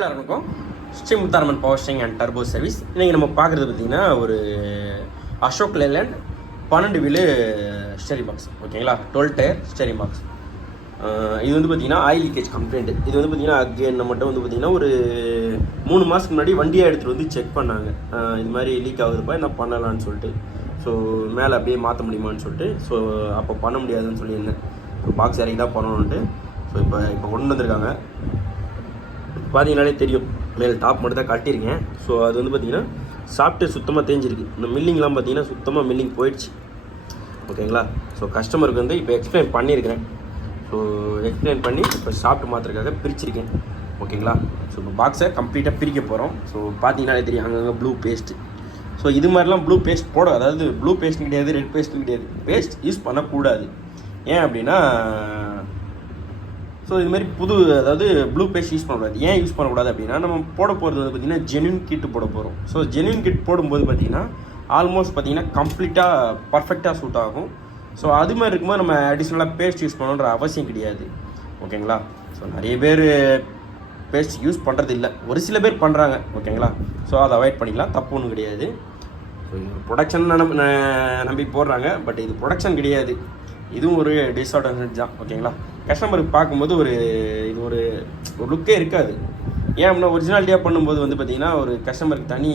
எல்லாருக்கும் Sri Mutharamman power steering and turbo service. இன்றைக்கி நம்ம பார்க்குறது பார்த்திங்கன்னா ஒரு Ashok Leyland 12 wheel steering box. ஓகேங்களா, 12 டயர் ஸ்டேரிங் பாக்ஸ். இது வந்து பார்த்திங்கன்னா ஆயில் லீக்கேஜ் கம்ப்ளைண்ட். இது வந்து பார்த்திங்கன்னா அகெயின் நம்மகிட்ட வந்து பார்த்திங்கன்னா ஒரு 3 மாதத்துக்கு முன்னாடி வண்டியை எடுத்துகிட்டு வந்து செக் பண்ணாங்க. இது மாதிரி லீக் ஆகுதுப்பா, என்ன பண்ணலான்னு சொல்லிட்டு. ஸோ மேலே அப்படியே மாற்ற முடியுமான்னு சொல்லிட்டு. ஸோ அப்போ பண்ண முடியாதுன்னு சொல்லியிருந்தேன். ஸோ பாக்ஸ் இறக்கி தான் பண்ணணுன்ட்டு. ஸோ இப்போ கொண்டு வந்திருக்காங்க. பார்த்தீங்கன்னாலே தெரியும், மேல் டாப் மட்டும் தான் கட்டியிருக்கேன். ஸோ அது வந்து பார்த்திங்கன்னா சாஃப்ட்வேர் சுத்தமாக தேஞ்சிருக்கு. இந்த மில்லிங்லாம் பார்த்திங்கன்னா சுத்தமாக மில்லிங் போயிடுச்சு. ஓகேங்களா, ஸோ கஸ்டமருக்கு வந்து இப்போ எக்ஸ்பிளைன் பண்ணியிருக்கிறேன். ஸோ எக்ஸ்பிளைன் பண்ணி இப்போ சாஃப்ட் மாத்திரக்காக பிரிச்சிருக்கேன். ஓகேங்களா, ஸோ இப்போ பாக்ஸை கம்ப்ளீட்டாக பிரிக்க போகிறோம். ஸோ பார்த்தீங்கன்னாலே தெரியும் அங்கங்கே ப்ளூ பேஸ்ட்டு. ஸோ இது மாதிரிலாம் ப்ளூ பேஸ்ட் அதாவது ப்ளூ பேஸ்ட்டும் கிடையாது, ரெட் பேஸ்ட்டும் கிடையாது. பேஸ்ட் யூஸ் பண்ணக்கூடாது. ஏன் அப்படின்னா, ஸோ இதுமாதிரி அதாவது ப்ளூ பேஸ்ட் யூஸ் பண்ணக்கூடாது. ஏன் யூஸ் பண்ணக்கூடாது அப்படின்னா, நம்ம போட போகிறது வந்து பார்த்திங்கன்னா ஜென்யூன் கிட்டு போட போகிறோம். ஸோ ஜென்யூன் கிட் போடும்போது பார்த்திங்கன்னா ஆல்மோஸ்ட் பார்த்திங்கன்னா கம்ப்ளீட்டாக பர்ஃபெக்டாக சூட் ஆகும். ஸோ அது மாதிரி இருக்கும்போது நம்ம அடிஷ்னலாக பேஸ்ட் யூஸ் பண்ணணுன்ற அவசியம் கிடையாது. ஓகேங்களா, ஸோ நிறைய பேர் பேஸ்ட் யூஸ் பண்ணுறது இல்லை, ஒரு சில பேர் பண்ணுறாங்க. ஓகேங்களா, ஸோ அதை அவாய்ட் பண்ணிக்கலாம், தப்பு ஒன்றும் கிடையாது. ஸோ இது ப்ரொடக்ஷன் நம்பி போடுறாங்க, பட் இது ப்ரொடக்ஷன் கிடையாது. இதுவும் ஒரு டிஸ்அட்வான்டேஜ் தான். ஓகேங்களா, கஸ்டமருக்கு பார்க்கும்போது இது ஒரு லுக்கே இருக்காது. ஏன் அப்படின்னா ஒரிஜினாலிட்டியாக பண்ணும்போது வந்து பார்த்திங்கன்னா ஒரு கஸ்டமருக்கு தனி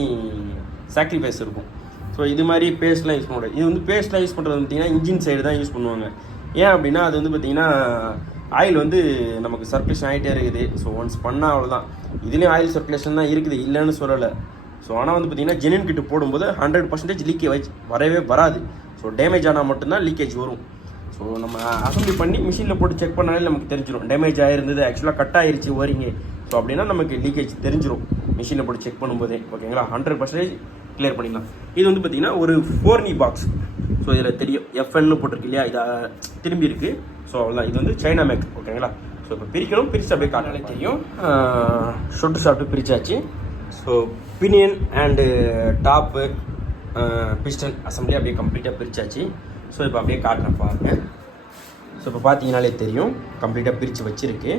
சாக்ரிஃபைஸ் இருக்கும். ஸோ இது மாதிரி பேஸ்ட்லாம் யூஸ் பண்ணக்கூடாது. இது வந்து பேஸ்ட்லாம் யூஸ் பண்ணுறது பார்த்திங்கன்னா இன்ஜின் சைடு தான் யூஸ் பண்ணுவாங்க. ஏன் அப்படின்னா அது வந்து பார்த்திங்கன்னா ஆயில் வந்து நமக்கு சர்க்குலேஷன் ஆகிட்டே இருக்குது. ஸோ ஒன்ஸ் பண்ணால் அவ்வளோதான். இதுலேயும் ஆயில் சர்க்குலேஷன் தான் இருக்குது, இல்லைன்னு சொல்லலை. ஸோ ஆனால் வந்து பார்த்திங்கன்னா ஜென்யூன் கிட்டு போடும்போது 100% லீக்கேஜ் வரவே வராது. ஸோ டேமேஜ் ஆனால் மட்டும்தான் லீக்கேஜ் வரும். ஸோ நம்ம அசம்பிளி பண்ணி மிஷினில் போட்டு செக் பண்ணாலே நமக்கு தெரிஞ்சிடும். டேமேஜ் ஆகிருந்தது, ஆக்சுவலாக கட் ஆகிருச்சு ஓரிங்க. ஸோ அப்படின்னா நமக்கு லீக்கேஜ் தெரிஞ்சிடும் மிஷினில் போட்டு செக் பண்ணும்போதே. ஓகேங்களா, 100% கிளியர் பண்ணிடலாம். இது வந்து பார்த்திங்கன்னா ஒரு 4 பாக்ஸ். ஸோ இதில் தெரியும் எஃப்என்னு போட்டிருக்கு இல்லையா, இதை திரும்பி இருக்குது. ஸோ அவ்வளோதான், இது வந்து சைனா மேக். ஓகேங்களா, ஸோ இப்போ பிரிக்கணும், பிரித்து அப்படியே காட்டாலே தெரியும். ஷொட்டு சாப்பிட்டு பிரித்தாச்சு. So pinion and top piston assembly அப்படியே கம்ப்ளீட்டாக பிரித்தாச்சு. ஸோ இப்போ அப்படியே காட்டுறேன் பாருங்கள். ஸோ இப்போ பார்த்தீங்கனாலே தெரியும் கம்ப்ளீட்டாக பிரித்து வச்சுருக்கு.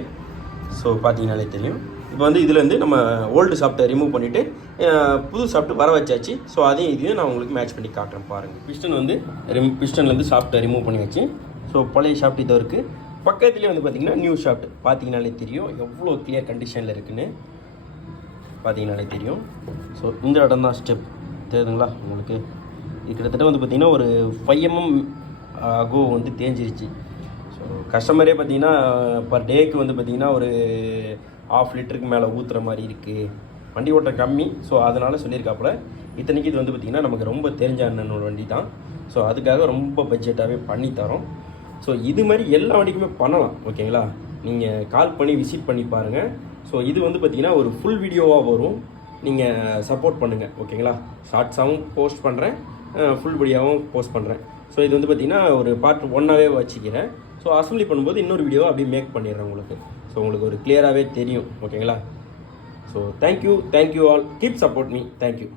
ஸோ பார்த்தீங்கனாலே தெரியும். இப்போ வந்து இதுலேருந்து நம்ம ஓல்டு சாஃப்ட்டை ரிமூவ் பண்ணிவிட்டு புது சாஃப்ட்டு வர வச்சாச்சு. ஸோ அதையும் இதையும் நான் உங்களுக்கு மேட்ச் பண்ணி காட்டுறேன் பாருங்கள். பிஸ்டன்லேருந்து சாஃப்ட்டை ரிமூவ் பண்ணியாச்சு. ஸோ பழைய சாஃப்ட் இதோ இருக்குது. பக்கத்துலேயே வந்து பார்த்திங்கன்னா நியூ சாஃப்ட். பார்த்தீங்கனாலே தெரியும் எவ்வளோ கிளியர் கண்டிஷனில் இருக்குதுன்னு பார்த்தீங்கனாலே தெரியும். ஸோ இந்த இடம் தான் ஸ்டெப் தெரியுதுங்களா உங்களுக்கு. இது கிட்டத்தட்ட வந்து பார்த்திங்கன்னா ஒரு 5 mm அகோ வந்து தேஞ்சிருச்சு. ஸோ கஸ்டமரே பார்த்திங்கன்னா பர் டேக்கு வந்து பார்த்திங்கன்னா ஒரு 1/2 லிட்டருக்கு மேலே ஊற்றுற மாதிரி இருக்குது. வண்டி ஓட்டம் கம்மி. ஸோ அதனால் சொல்லியிருக்காப்புல. இத்தனைக்கு இது வந்து பார்த்திங்கன்னா நமக்கு ரொம்ப தெரிஞ்ச அண்ணனோட வண்டி தான். ஸோ அதுக்காக ரொம்ப பட்ஜெட்டாகவே பண்ணி தரோம். ஸோ இது மாதிரி எல்லா வண்டிக்குமே பண்ணலாம். ஓகேங்களா, நீங்கள் கால் பண்ணி விசிட் பண்ணி பாருங்கள். ஸோ இது வந்து பார்த்திங்கன்னா ஒரு ஃபுல் வீடியோவாக வரும். நீங்கள் சப்போர்ட் பண்ணுங்கள். ஓகேங்களா, ஷார்ட்ஸாகவும் போஸ்ட் பண்ணுறேன், ஃபுல் வீடியோவும் போஸ்ட் பண்ணுறேன். ஸோ இது வந்து பார்த்திங்கன்னா ஒரு பார்ட் 1ஆகவே வச்சுக்கிறேன். ஸோ அசம்பிளி பண்ணும்போது இன்னொரு வீடியோவை அப்படியே மேக் பண்ணிடுறேன் உங்களுக்கு. ஸோ உங்களுக்கு ஒரு கிளியராகவே தெரியும். ஓகேங்களா, so thank you all, keep support me. Thank you.